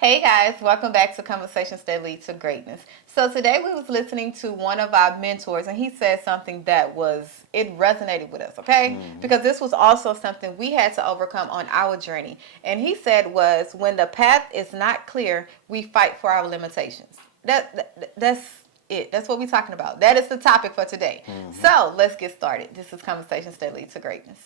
Hey guys, welcome back to Conversations That Lead to Greatness. So today we was listening to one of our mentors and he said something it resonated with us, okay? Because this was also something we had to overcome on our journey. And he said was when the path is not clear, we fight for our limitations. That's it. That's what we're talking about. That is the topic for today. So let's get started. This is Conversations That Lead to Greatness.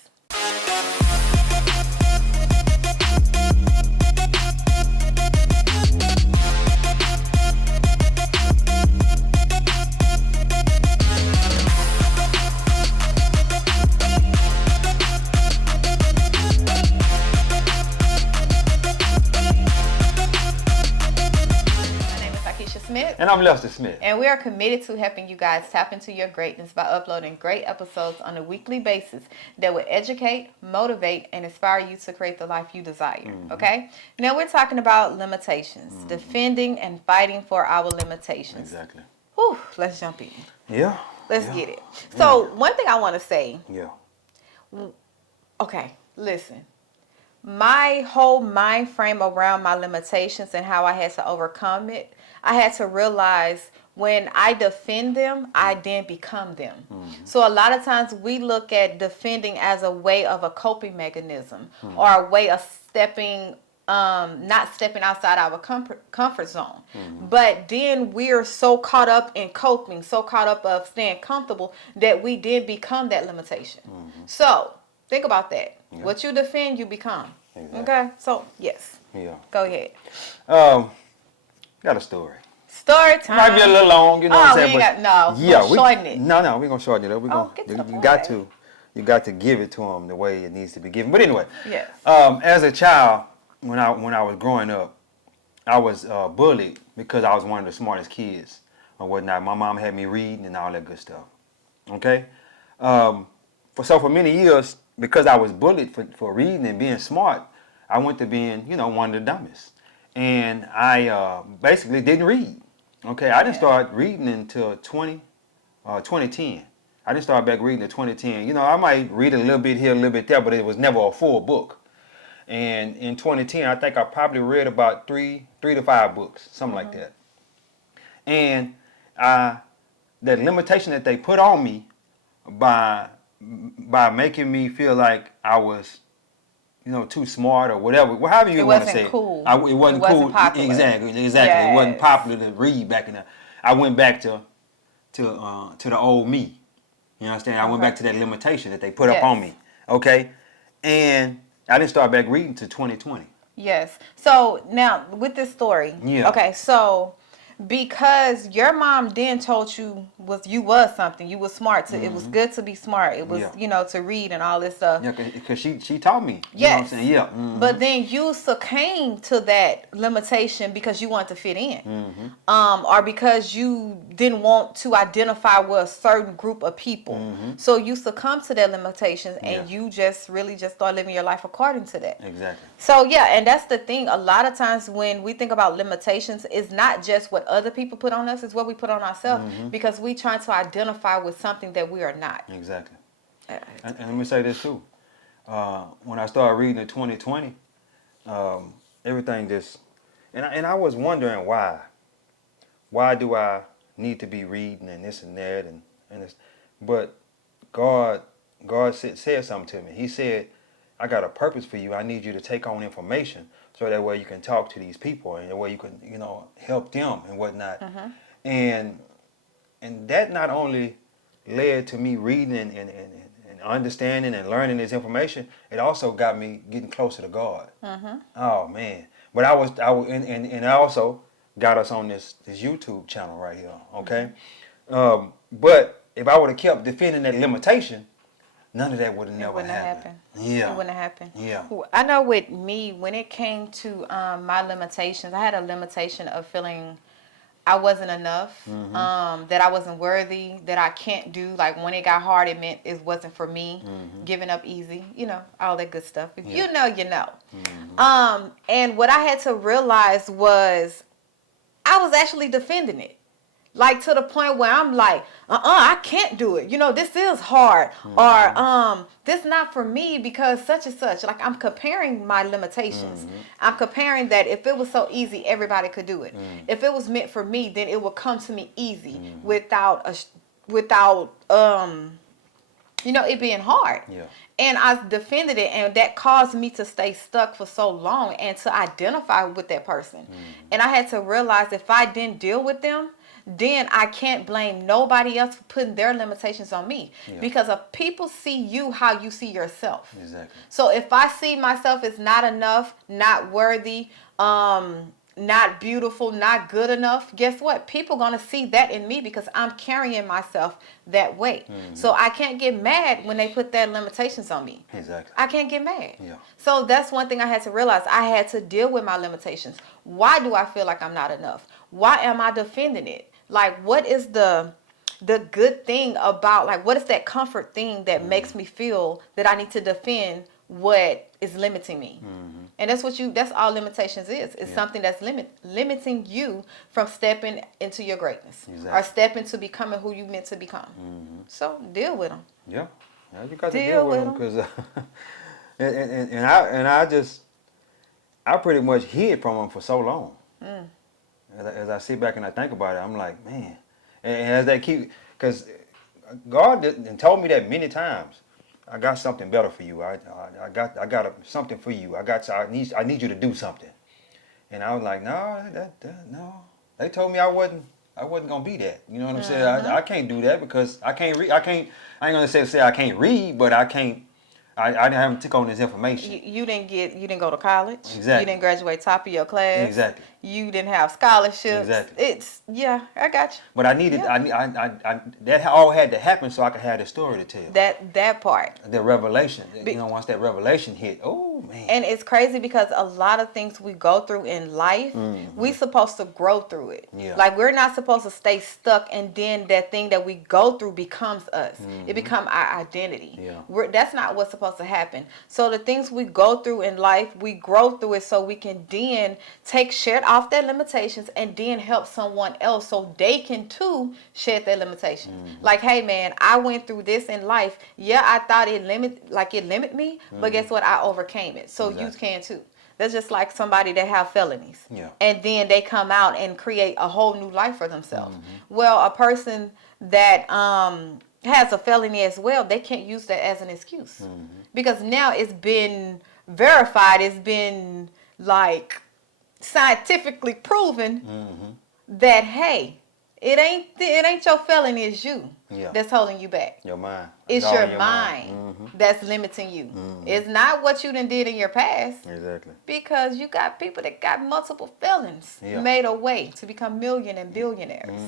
Smith. And I'm Lester Smith. And we are committed to helping you guys tap into your greatness by uploading great episodes on a weekly basis that will educate, motivate, and inspire you to create the life you desire. Okay? Now we're talking about limitations, defending and fighting for our limitations. Exactly. Whew, let's jump in. Yeah. Let's get it. So one thing I want to say. Yeah. Okay, listen. My whole mind frame around my limitations and how I had to overcome it, I had to realize when I defend them, I then become them. So a lot of times we look at defending as a way of a coping mechanism or a way of not stepping outside our comfort zone. But then we're so caught up in coping, so caught up of staying comfortable that we then become that limitation. So think about that. Yeah. What you defend, you become. Exactly. Okay? So, yes. Yeah. Go ahead. Got a story. Story time. Might be a little long, you know what I'm saying? Shorten it. No, we're going to shorten it up. You got to give it to them the way it needs to be given. But anyway, yes. As a child, when I was growing up, I was bullied because I was one of the smartest kids or whatnot. My mom had me reading and all that good stuff. Okay? For many years, because I was bullied for reading and being smart, I went to being, one of the dumbest. And I basically didn't read. Okay, I didn't start reading until 2010. I didn't start back reading in 2010. I might read a little bit here, a little bit there, but it was never a full book. And in 2010, I think I probably read about three to five books, something like that. And that limitation that they put on me by making me feel like I was, too smart or whatever, however you want to say it. Cool. It wasn't cool. Popular. Exactly. Yes. It wasn't popular to read back in the. I went back to the old me. You understand? I went back to that limitation that they put up on me. Okay, and I didn't start back reading till 2020. Yes. So now with this story. Yeah. Okay. So because your mom then told you you was something, you was smart. It was good to be smart. It was to read and all this stuff. Yeah, because she taught me. Yes. You know what I'm saying? Yeah. But then you succumbed to that limitation because you wanted to fit in, or because you didn't want to identify with a certain group of people. So you succumbed to that limitation, and you just really just start living your life according to that. Exactly. So and that's the thing. A lot of times when we think about limitations, it's not just what other people put on us, it's what we put on ourselves, because we trying to identify with something that we are not. Exactly. And let me say this too. When I started reading in 2020, everything just, and I was wondering why. Why do I need to be reading and this and that and this? But God said something to me. He said, I got a purpose for you. I need you to take on information so that way you can talk to these people and that way you can, help them and whatnot. And that not only led to me reading and understanding and learning this information, it also got me getting closer to God. Oh man! But I also got us on this YouTube channel right here. Okay, but if I would have kept defending that limitation, none of that would have never happened. Yeah, it wouldn't have happened. Yeah, I know with me when it came to my limitations, I had a limitation of feeling I wasn't enough, that I wasn't worthy, that I can't do. Like when it got hard, it meant it wasn't for me. Giving up easy, all that good stuff. If you know, you know. And what I had to realize was I was actually defending it. Like to the point where I'm like, I can't do it. You know, this is hard. Or this not for me because such and such. Like I'm comparing my limitations. I'm comparing that if it was so easy, everybody could do it. If it was meant for me, then it would come to me easy without you know, it being hard. Yeah. And I defended it, and that caused me to stay stuck for so long and to identify with that person. And I had to realize if I didn't deal with them, then I can't blame nobody else for putting their limitations on me. Yeah. Because if people see you how you see yourself. Exactly. So if I see myself as not enough, not worthy, not beautiful, not good enough, guess what? People gonna see that in me because I'm carrying myself that way. So I can't get mad when they put their limitations on me. Exactly. I can't get mad. Yeah. So that's one thing I had to realize. I had to deal with my limitations. Why do I feel like I'm not enough? Why am I defending it? Like, what is the good thing about, like, what is that comfort thing that makes me feel that I need to defend what is limiting me? And that's all limitations is. It's something that's limiting you from stepping into your greatness. Exactly. Or stepping to becoming who you meant to become. So deal with them. Yeah. You got to Deal deal with with them because, I pretty much hid from them for so long. As I sit back and I think about it, I'm like, man. And as they keep, because God told me that many times. I got something better for you. I got something for you. I need you to do something. And I was like, no. They told me I wasn't gonna be that. You know what I'm saying? I can't do that because I can't read. I ain't gonna say I can't read, but I can't. I haven't took on this information. You didn't go to college. Exactly. You didn't graduate top of your class. Exactly. You didn't have scholarships. Exactly. I got you. But I needed. I that all had to happen so I could have the story to tell. That part. The revelation. Once that revelation hit, oh man. And it's crazy because a lot of things we go through in life, we supposed to grow through it. Yeah. Like we're not supposed to stay stuck and then that thing that we go through becomes us. It becomes our identity. Yeah. That's not what's supposed to happen. So the things we go through in life, we grow through it so we can then shed off their limitations and then help someone else so they can too shed their limitations. Like, hey man, I went through this in life. Yeah, I thought it limited me, but guess what? I overcame it. So you can too. That's just like somebody that have felonies. Yeah. And then they come out and create a whole new life for themselves. Well, a person that has a felony as well, they can't use that as an excuse. Because now it's been verified, it's been like scientifically proven that hey, it ain't your felony, it's you that's holding you back. Your mind. It's your mind that's limiting you. It's not what you done did in your past. Exactly. Because you got people that got multiple felons made a way to become million and billionaires.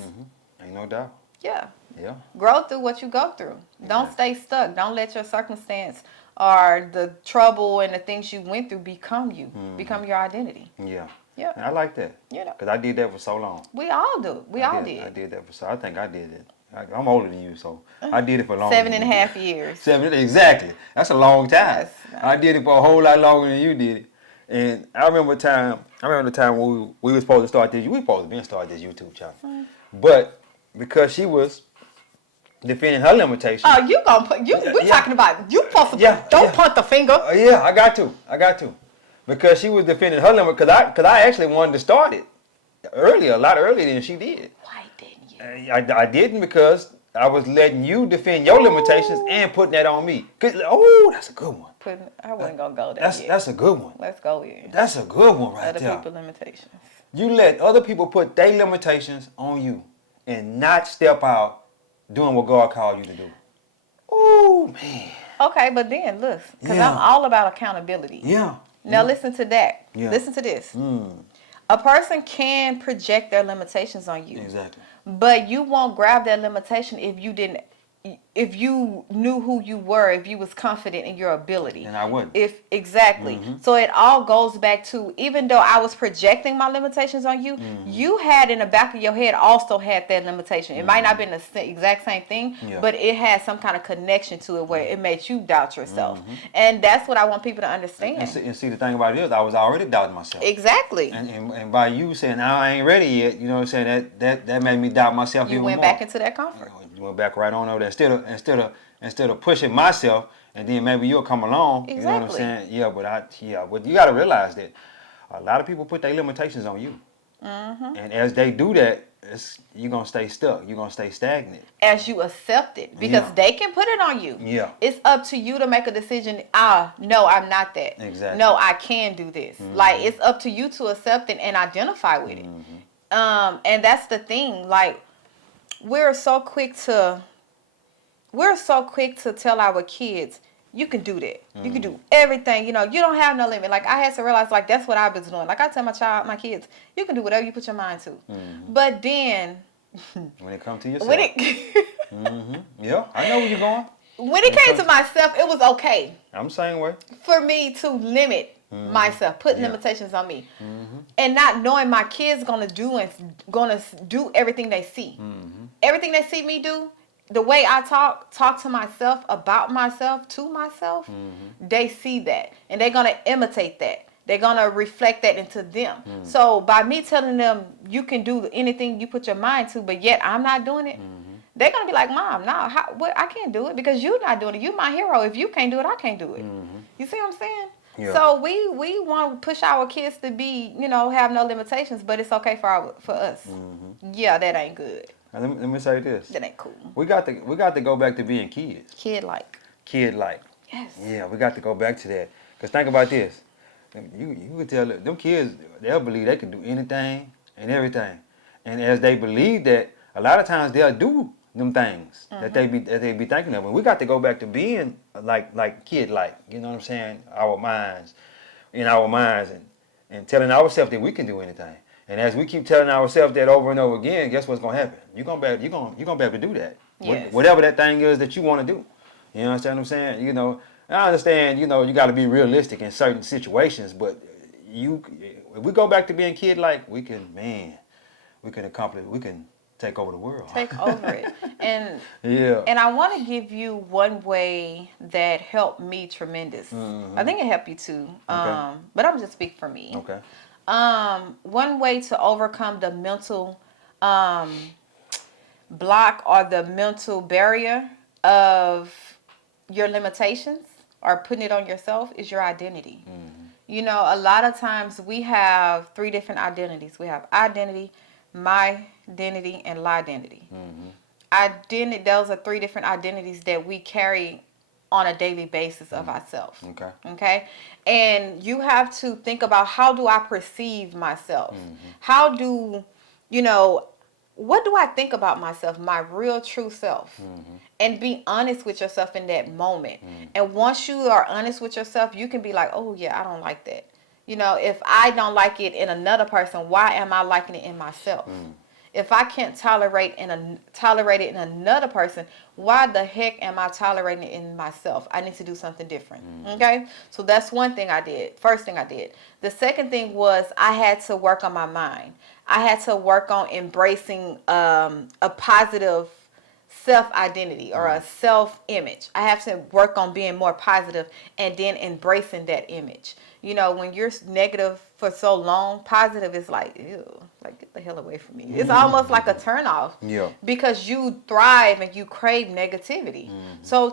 Ain't no doubt. Yeah. Yeah. Grow through what you go through. Don't stay stuck. Don't let your circumstance or the trouble and the things you went through become you. Become your identity. Yeah. Yeah. And I like that. You know. Because I did that for so long. We all do. I did that for so. I think I did it. I'm older than you, so I did it for long. 7.5 years. Exactly. That's a long time. Yes. I did it for a whole lot longer than you did it. And I remember the time when we were supposed to start this. We were supposed to start this YouTube channel, but because she was defending her limitations. Oh, you gonna put you? We're talking about you. Supposed to don't point the finger. Yeah, I got to, because she was defending her limit. Because I actually wanted to start it a lot earlier than she did. Why didn't you? I didn't because I was letting you defend your limitations and putting that on me. That's a good one. I wasn't gonna go there. That's a good one. Let's go here. That's a good one right there. Other people limitations. You let other people put their limitations on you and not step out doing what God called you to do. Oh man. Okay, but then look, because Yeah. I'm all about accountability. Yeah. Now listen to that. Yeah. Listen to this. A person can project their limitations on you. Exactly. But you won't grab that limitation if you didn't if you knew who you were, if you was confident in your ability. And I wouldn't. If exactly. So it all goes back to, even though I was projecting my limitations on you, you had in the back of your head also had that limitation. It might not have been the exact same thing, but it had some kind of connection to it where it made you doubt yourself. And that's what I want people to understand. And see, the thing about it is, I was already doubting myself. Exactly. And by you saying, I ain't ready yet, you know what I'm saying, that made me doubt myself even more. You went back into that comfort. You went back right on over there. Instead of pushing myself, and then maybe you'll come along. Exactly. You know what I'm saying? But you got to realize that a lot of people put their limitations on you, and as they do that, you're gonna stay stuck. You're gonna stay stagnant. As you accept it, because they can put it on you. Yeah. It's up to you to make a decision. No, I'm not that. Exactly. No, I can do this. Like, it's up to you to accept it and identify with it. And that's the thing. Like, we're so quick to tell our kids, you can do that. You can do everything. You know, you don't have no limit. Like, I had to realize, like, that's what I was doing. Like, I tell my kids, you can do whatever you put your mind to. But then, when it comes to yourself, yeah, I know where you're going. When it came to myself, it was okay I'm the same way. for me to limit myself, put limitations on me, and not knowing my kids gonna do everything they see. Everything they see me do, the way I talk to myself, about myself, to myself, they see that, and they're gonna imitate that. They're gonna reflect that into them. So by me telling them you can do anything you put your mind to, but yet I'm not doing it, they're gonna be like, Mom, no, I can't do it because you're not doing it. You're my hero. If you can't do it, I can't do it. You see what I'm saying? Yeah. So we want to push our kids to be, have no limitations, but it's okay for us. Yeah, that ain't good. Let me say this. That ain't cool. We got to go back to being kids. Kid-like. Kid-like. Yes. Yeah, we got to go back to that. Because think about this. You could tell them kids, they'll believe they can do anything and everything. And as they believe that, a lot of times they'll do them things that they be thinking of. And we got to go back to being like kid-like. You know what I'm saying? In our minds and telling ourselves that we can do anything. And as we keep telling ourselves that over and over again, guess what's gonna happen? You're gonna be able to do that. Yes. Whatever that thing is that you want to do. You understand what I'm saying? You know, I understand, you got to be realistic in certain situations, but if we go back to being kid-like, we can accomplish, we can take over the world. Take over it. And yeah. And I want to give you one way that helped me tremendous. I think it helped you too. Okay. But I'm just speak for me. Okay. One way to overcome the mental block or the mental barrier of your limitations or putting it on yourself is your identity. A lot of times we have 3 different identities. We have identity, my identity, and lie identity. Those are 3 different identities that we carry on a daily basis of ourselves. Okay. And you have to think about, how do I perceive myself? What do I think about myself, my real true self? And be honest with yourself in that moment. And once you are honest with yourself, you can be like, oh yeah, I don't like that. If I don't like it in another person, why am I liking it in myself? If I can't tolerate it in another person, why the heck am I tolerating it in myself? I need to do something different. Okay? So that's one thing I did. First thing I did. The second thing was I had to work on my mind. I had to work on embracing a positive self-identity or a self-image. I have to work on being more positive and then embracing that image. When you're negative for so long, positive is like, ew, like, get the hell away from me. It's almost like a turnoff. Yeah. Because you thrive and you crave negativity. So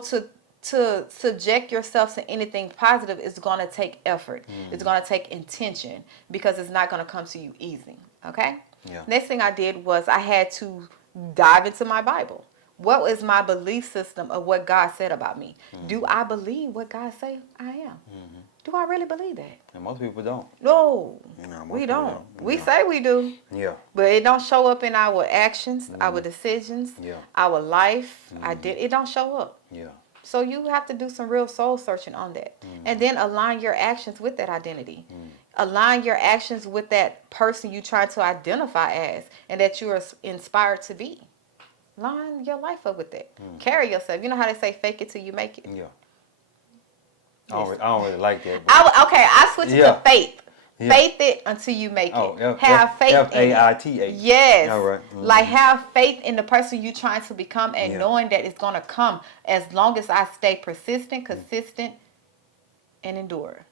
to subject yourself to anything positive is going to take effort. It's going to take intention, because it's not going to come to you easy. Okay? Yeah. Next thing I did was I had to dive into my Bible. What is my belief system of what God said about me? Do I believe what God say I am? Do I really believe that? And most people don't. No, Most we people don't. We say we do. Yeah. But it don't show up in our actions, our decisions, Yeah. our life. It don't show up. Yeah. So you have to do some real soul searching on that. And then align your actions with that identity. Align your actions with that person you try to identify as and that you are inspired to be. line your life up with that. Carry yourself. You know how they say, fake it till you make it? Yeah. I don't really like that. I switch it to faith. Yeah. Faith it until you make it. Oh, have faith F-A-I-T-H. Yes. All right. Like have faith in the person you're trying to become and knowing that it's going to come as long as I stay persistent, consistent, and endure.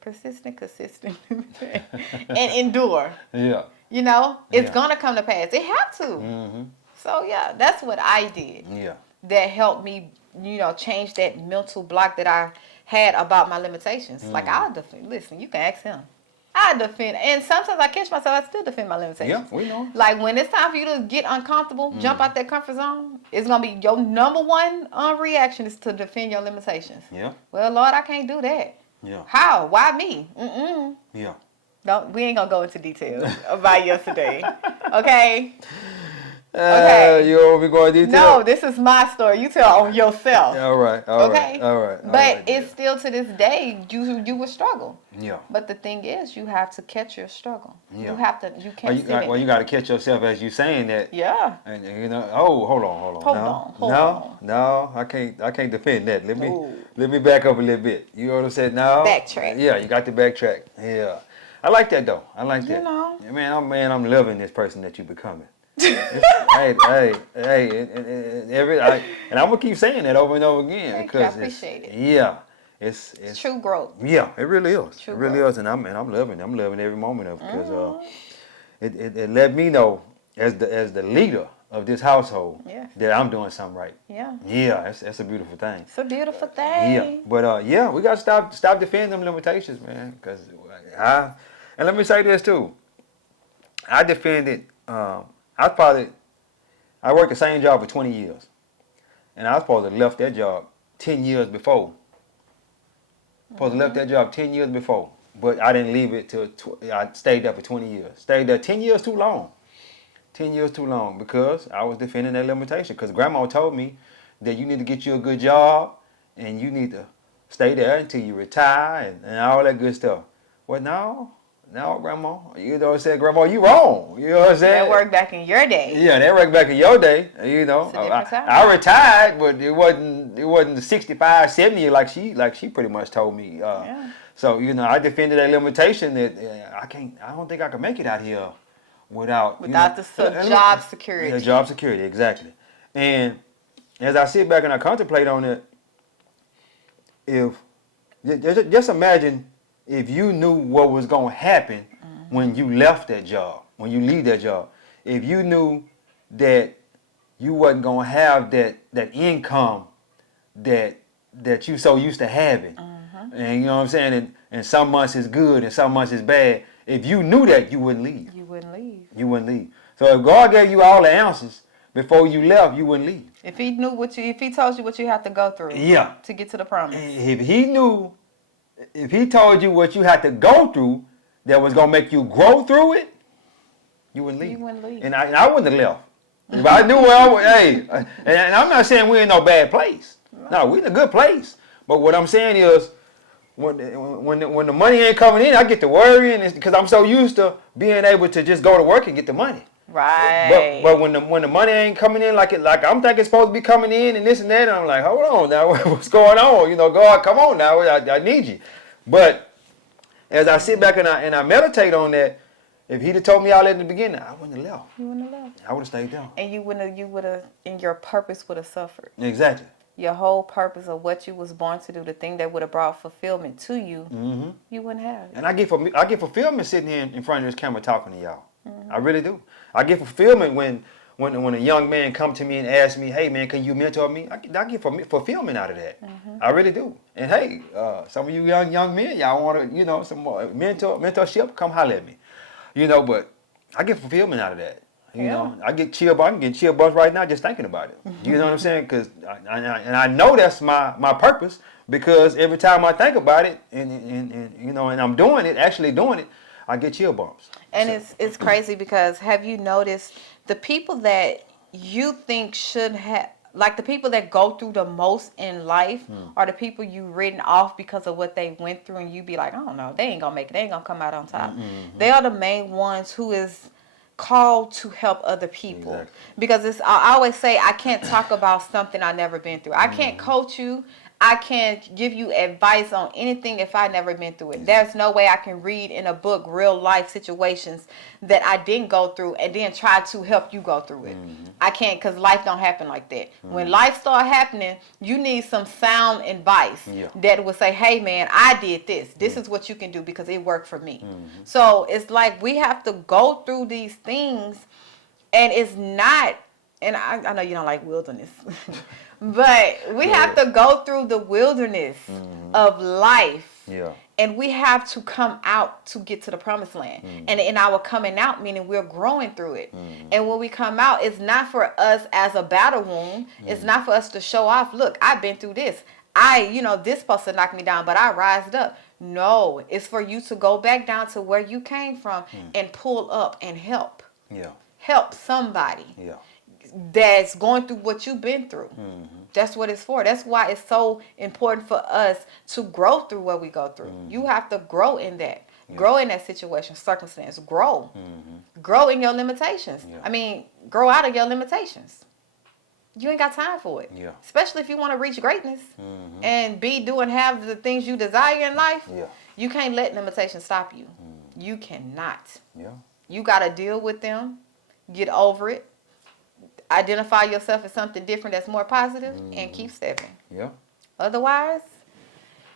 Persistent, consistent, and endure. Yeah. You know, it's going to come to pass. It have to. Mm-hmm. So, yeah, that's what I did. Yeah. That helped me, change that mental block that I had about my limitations. Like, I'll defend. Listen, you can ask him. I defend. And sometimes I catch myself, I still defend my limitations. Yeah, we know. Like, when it's time for you to get uncomfortable, jump out that comfort zone, it's going to be your number one reaction is to defend your limitations. Yeah. Well, Lord, I can't do that. Yeah. How? Why me? Mm-mm. Yeah. We ain't going to go into details about yesterday. Okay? Okay. You want me going detail? No, this is my story. You tell on yourself. All right. Okay? All right. But it's still to this day, you will struggle. Yeah. But the thing is, you have to catch your struggle. Yeah. You can't sit in it. You got to catch yourself as you saying that. Yeah. And hold on. No, I can't defend that. Let me back up a little bit. You know what I said? No. Backtrack. Yeah, you got to backtrack. Yeah. I like that though. I like that. You know. I'm loving this person that you're becoming. And I'm gonna keep saying that over and over again. Thank because you. I appreciate it. Yeah. It's true growth. Yeah, it really is. True it really growth. is, and I'm loving every moment of it because it let me know as the leader of this household that I'm doing something right. Yeah. Yeah, that's a beautiful thing. It's a beautiful thing. Yeah, but we gotta stop defending them limitations, man. Because and let me say this too. I defended. I worked the same job for 20 years, and I was supposed to have left that job 10 years before. Left that job 10 years before, but I didn't leave it till I stayed there for 20 years. Stayed there 10 years too long. 10 years too long because I was defending that limitation. Because Grandma told me that you need to get you a good job and you need to stay there until you retire and all that good stuff. Well, no, Grandma. You know what I'm saying? Grandma, you wrong. You know what I'm saying? That worked back in your day. Yeah, that worked back in your day. You know, It's a different time. I retired, but it wasn't 65, 70 like she pretty much told me. So I defended that limitation that I don't think I can make it out here without the job security. Yeah, job security, exactly. And as I sit back and I contemplate on it, just imagine if you knew what was going to happen when you left that job, when you leave that job, if you knew that you wasn't going to have that income that you so used to having, and you know what I'm saying, and some months is good and some months is bad, if you knew that, you wouldn't leave. You wouldn't leave. You wouldn't leave. So if God gave you all the answers before you left, you wouldn't leave. If he told you what you have to go through to get to the promise. If he told you what you had to go through that was going to make you grow through it, you wouldn't leave. You wouldn't leave. And I wouldn't have left. If I knew where I was, and I'm not saying we're in no bad place. No, we're in a good place. But what I'm saying is, when the money ain't coming in, I get to worrying because I'm so used to being able to just go to work and get the money. Right. But when the money ain't coming in like I'm thinking it's supposed to be coming in and this and that, and I'm like, hold on now, what's going on? God, come on now, I need you. But as I sit back and I meditate on that, if he'd have told me all that in the beginning, I wouldn't have left. You wouldn't have left. I would have stayed down. And you would have, and your purpose would have suffered. Exactly. Your whole purpose of what you was born to do, the thing that would have brought fulfillment to you, you wouldn't have. And I get fulfillment sitting here in front of this camera talking to y'all. I really do. I get fulfillment when a young man come to me and ask me, hey man, can you mentor me? I get fulfillment out of that. I really do. And hey, some of you young men, y'all want to, some more mentorship, come holler at me. But I get fulfillment out of that. I get chill bumps. I'm getting chill bumps right now just thinking about it. You know what I'm saying? Because I know that's my purpose because every time I think about it and I'm doing it, actually doing it, I get chill bumps. And it's crazy because have you noticed the people that you think should have, like the people that go through the most in life are the people you written off because of what they went through and you be like, I don't know, they ain't gonna make it, they ain't gonna come out on top. They are the main ones who is called to help other people. Exactly. Because I always say I can't talk about something I've never been through. I can't coach you. I can't give you advice on anything if I never been through it. There's no way I can read in a book real life situations that I didn't go through and then try to help you go through it. I can't, because life don't happen like that. When life start happening, you need some sound advice that will say, hey man, I did this. This is what you can do because it worked for me. So it's like we have to go through these things, and it's not, and I know you don't like wilderness. But we have to go through the wilderness of life. Yeah. And we have to come out to get to the promised land. And in our coming out, meaning we're growing through it. And when we come out, it's not for us as a battle wound. It's not for us to show off, look, I've been through this. This person knocked me down, but I rised up. No, it's for you to go back down to where you came from and pull up and help. Yeah. Help somebody. Yeah. That's going through what you've been through. That's what it's for. That's why it's so important for us to grow through what we go through. You have to grow in that. Grow in that situation, circumstance. Grow. Grow in your limitations. I mean, grow out of your limitations. You ain't got time for it. Yeah. Especially if you want to reach greatness and have the things you desire in life. Yeah. You can't let limitations stop you. You cannot. Yeah. You got to deal with them. Get over it. Identify yourself as something different that's more positive and keep stepping. Yeah. Otherwise,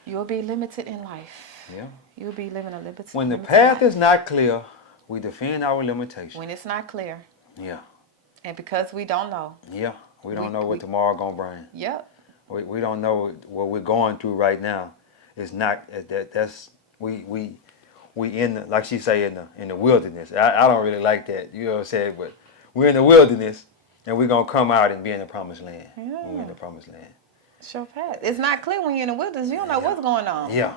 you'll be limited in life. Yeah. You'll be living a limited When the limited path life. is not clear, we defend our limitations. When it's not clear. Yeah. And because we don't know. Yeah. We don't know what tomorrow gonna bring. Yep. We don't know what we're going through right now. It's not that's we in the, like she say, in the wilderness. I don't really like that. You know what I'm saying? But we're in the wilderness. And we're going to come out and be in the promised land. Yeah. When we're in the promised land. Sure path. It's not clear when you're in the wilderness. You don't know what's going on. Yeah.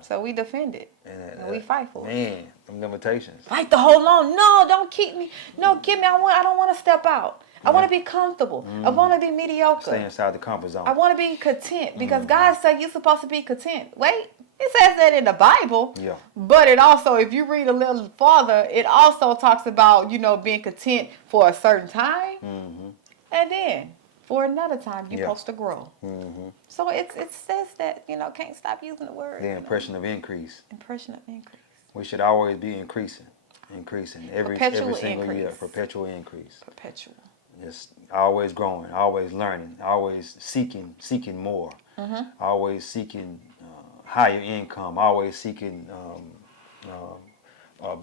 So we defend it. And we fight for it. Man, them limitations. Fight to hold on. No, don't keep me. No, keep me. I don't want to step out. I want to be comfortable. I want to be mediocre. Stay inside the comfort zone. I want to be content because God said you're supposed to be content. Wait, it says that in the Bible. Yeah. But it also, if you read a little farther, it also talks about, being content for a certain time. And then for another time, you're supposed to grow. So it says that, can't stop using the word. The impression of increase. Impression of increase. We should always be increasing every single year. Perpetual increase. Perpetual. Just always growing, always learning, always seeking more, always seeking higher income, always seeking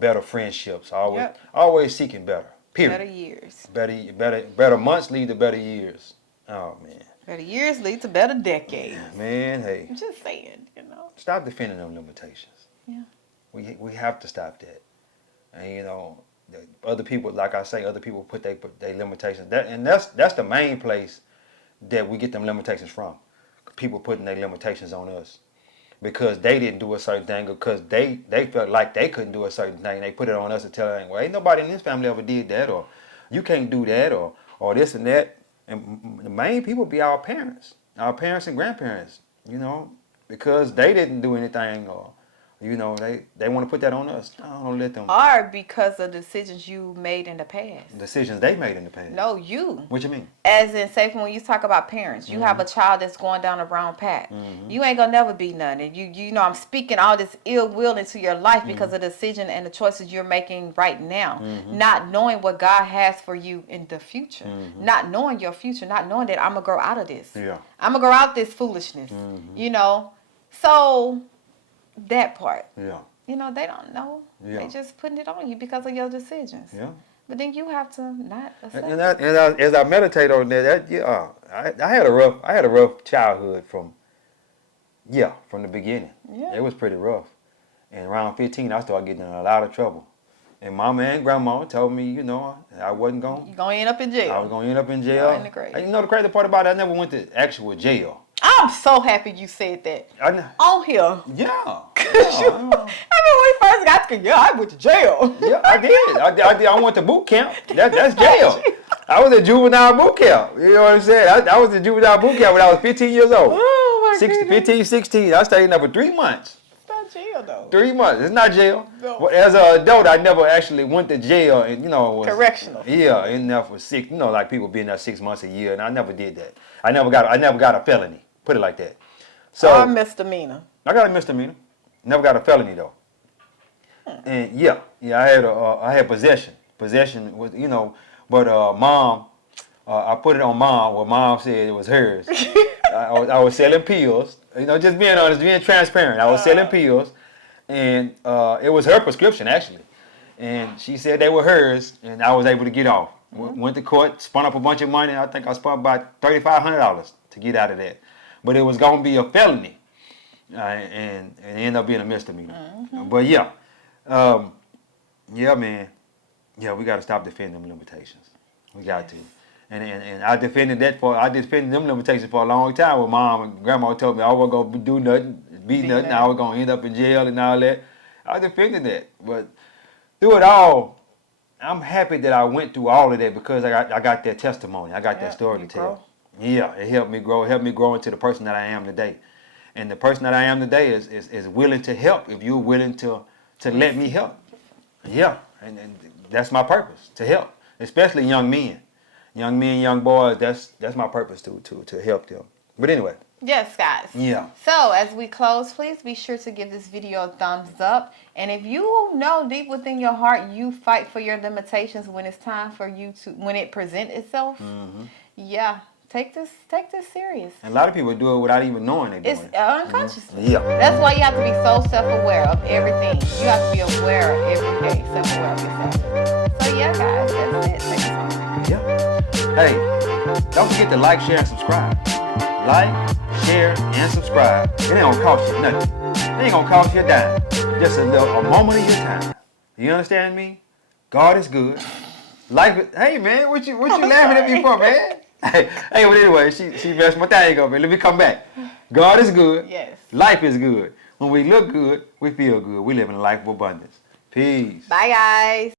better friendships, always seeking better. Period. Better years. Better months lead to better years. Oh man. Better years lead to better decades. Man, hey. I'm just saying, Stop defending them limitations. Yeah. We have to stop that. And other people, like I say, other people put their limitations. That's the main place that we get them limitations from. People putting their limitations on us because they didn't do a certain thing, or because they felt like they couldn't do a certain thing. They put it on us and tell them, well, ain't nobody in this family ever did that, or you can't do that, or this and that. And the main people be our parents and grandparents, because they didn't do anything, or they want to put that on us. I don't let them. Or because of decisions you made in the past. Decisions they made in the past. No, you. What you mean? As in, say, when you talk about parents, you have a child that's going down the wrong path. You ain't gonna never be none. And you I'm speaking all this ill will into your life because of the decision and the choices you're making right now. Not knowing what God has for you in the future. Not knowing your future. Not knowing that I'm gonna grow out of this. Yeah. I'm gonna grow out this foolishness. So that part. Yeah. They don't know. Yeah. They just putting it on you because of your decisions. Yeah. But then you have to not accept And as I meditate on that, I had a rough childhood from the beginning. Yeah. It was pretty rough. And around 15, I started getting in a lot of trouble. And mama and grandma told me, I wasn't going. You're going to end up in jail. I was going to end up in jail. In the grave. The crazy part about it, I never went to actual jail. I'm so happy you said that. On here. Yeah. When we first got to, I went to jail. Yeah, I did. I went to boot camp. That's jail. I was at juvenile boot camp. You know what I'm saying? I was at juvenile boot camp when I was 15 years old. Oh, my goodness. 15, 16. I stayed in there for 3 months. Not jail though. 3 months. It's not jail. No. Well, as an adult, I never actually went to jail, and was Correctional. Yeah, in there for 6. Like people being there 6 months a year, and I never did that. I never got a felony. Put it like that. So Or misdemeanor. I got a misdemeanor. Never got a felony though. And I had possession. Possession was but mom, I put it on mom. Well, mom said it was hers. I was selling pills. Just being honest, being transparent. I was selling pills, and it was her prescription actually. And she said they were hers, and I was able to get off. Went to court, spun up a bunch of money. I think I spent about $3,500 to get out of that. But it was gonna be a felony, and it ended up being a misdemeanor. But man, we got to stop defending them limitations. We got to. And I defended them limitations for a long time. When mom and grandma told me I wasn't gonna do nothing, be nothing, I was gonna end up in jail and all that. I defended that, but through it all, I'm happy that I went through all of that because I got that testimony. I got that story to tell. Grow. Yeah, it helped me grow. It helped me grow into the person that I am today. And the person that I am today is willing to help if you're willing to let me help. Yeah, and that's my purpose, to help, especially young men. Young men, young boys, that's my purpose to help them. But anyway. Yes, guys. Yeah. So as we close, please be sure to give this video a thumbs up. And if you know deep within your heart you fight for your limitations when it's time for you when it presents itself, take this serious. And a lot of people do it without even knowing they're doing It's it. unconsciously. Yeah. That's why you have to be so self-aware of everything. You have to be aware every day, self-aware of yourself. So yeah, guys, that's it. Thank you. Yeah. Hey, don't forget to like, share, and subscribe. Like, share, and subscribe. It ain't gonna cost you nothing. It ain't gonna cost you a dime. Just a moment of your time. You understand me? God is good. Life. Hey man, what you laughing at me for, man? Hey, but anyway, she messed my thing up, man. Let me come back. God is good. Yes. Life is good. When we look good, we feel good. We live in a life of abundance. Peace. Bye, guys.